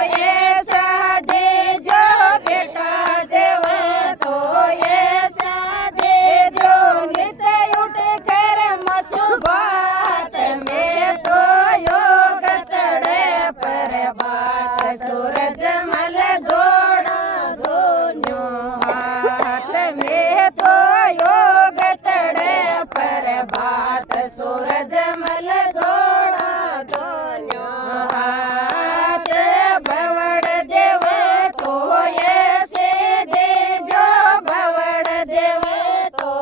ऐसा दे जो बेटा देव तो ऐसा दे जो नित उठ कर मसुबात में तो योग तड़े पर बात सूरज मल जोड़ा दोनों हाथ में तो योग तड़े पर बात सूरज मल जोड़ा दोनों हाथ भवड़ देव तो ऐसे दे जो भवड़ देव तो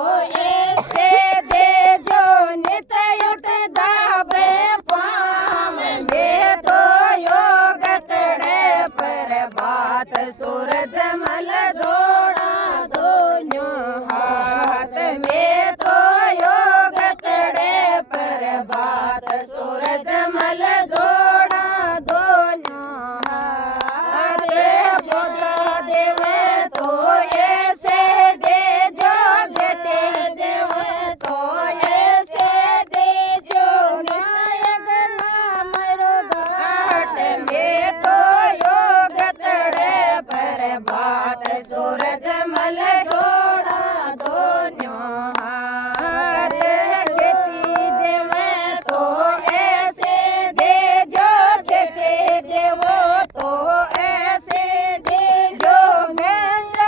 ऐसे दे जो नित उठ दाबे पाम में तो योग तड़े पर बात सूरज मल जोड़ा दोनों हाथ में तो योग तड़े पर बात सूरज मल जोड़ा दोनों हाथ बोला देव तो ऐसे दे जो बेटे देव तो ऐसे दे जो नायक नाम घाट में तो योग तड़े पर बात सूरज मल जोड़ा दोनों हाथ खेती देव तो ऐसे दे जो खेती देव तो ऐसे दे जो गंज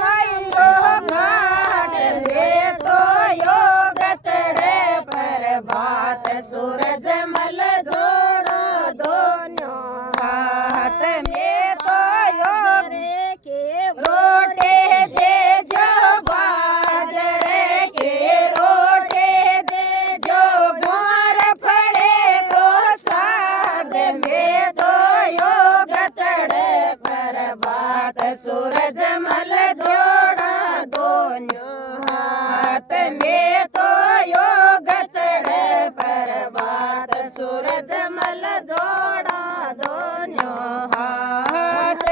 माइलो घाट दे तो योग तड़े पर बात सूरज मल जोड़ा दोनों हाथ में तो योग के रोटे दे जो बाजरे के रोटे दे जो ग्वार फड़े को साग में तो योग तड़े पर बात सूरज मल जोड़ा दोनों हाथ में तो योग तड़े पर बात सूरज मल जोड़ा दोनों हाथ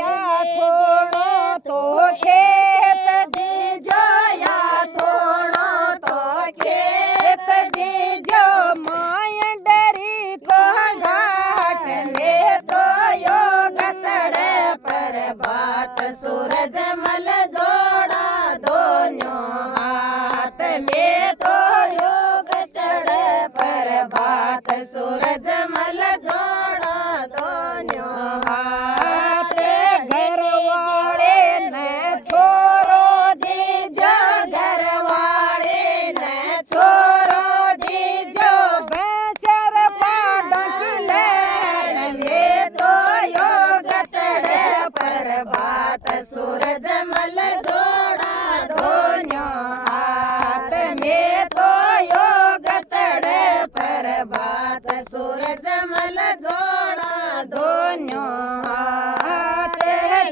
या थोड़ो तो खेत दे जो या थोड़ो तो खेत दे जो माय डरी तो घाट में तो योग तड़े पर बात सूरज मल जोड़ा दोनों हाथ में तो योग तड़े पर बात सूरज मल जोड़ा दोनों हाथ घर वाले न छोरो दे जो घर वाले न छोरो दे जो बेसर पाडों की लहर में तो योग तड़े पर बात सूरज मल जोड़ा दोनों हाथ में तो योग तड़े पर बात सूरज मल जोड़ा दोनों हाथ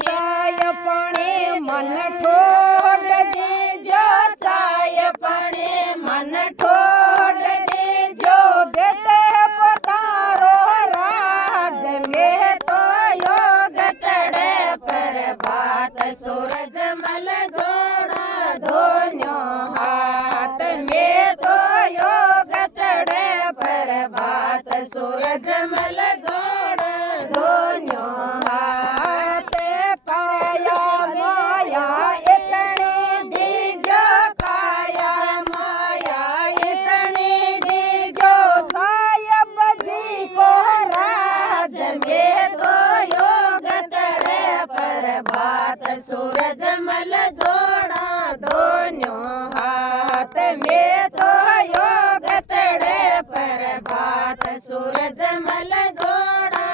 चाय पानी मन ठोड़ दे जो चाय पानी मन ठोड़ दे जो बेटे पतारो राज में तो योग तड़े पर बात सूरज मल जोड़ा दोनों हाथ में तो योग तड़े पर बात सूरज मल जोड़ा दोनों हाथ काया माया इतनी दी जो काया माया इतनी दी जो सायब जी को राज में तो योग तड़े पर बात सूरज मल जोड़ा दोनों हाथ में तो योग तड़े पर बात सूरज मल जोड़ा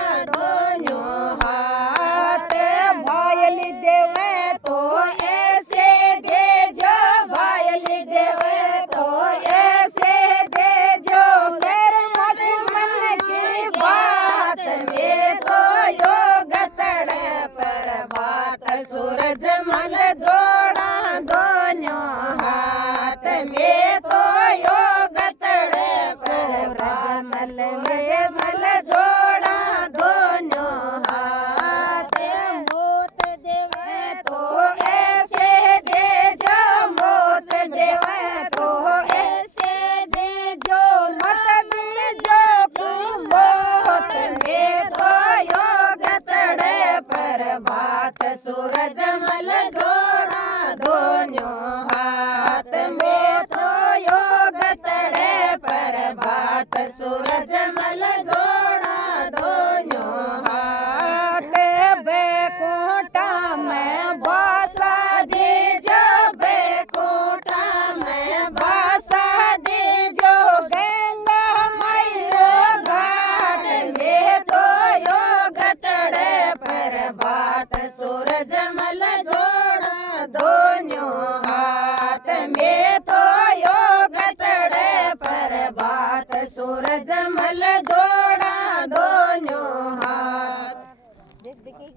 नजदीकी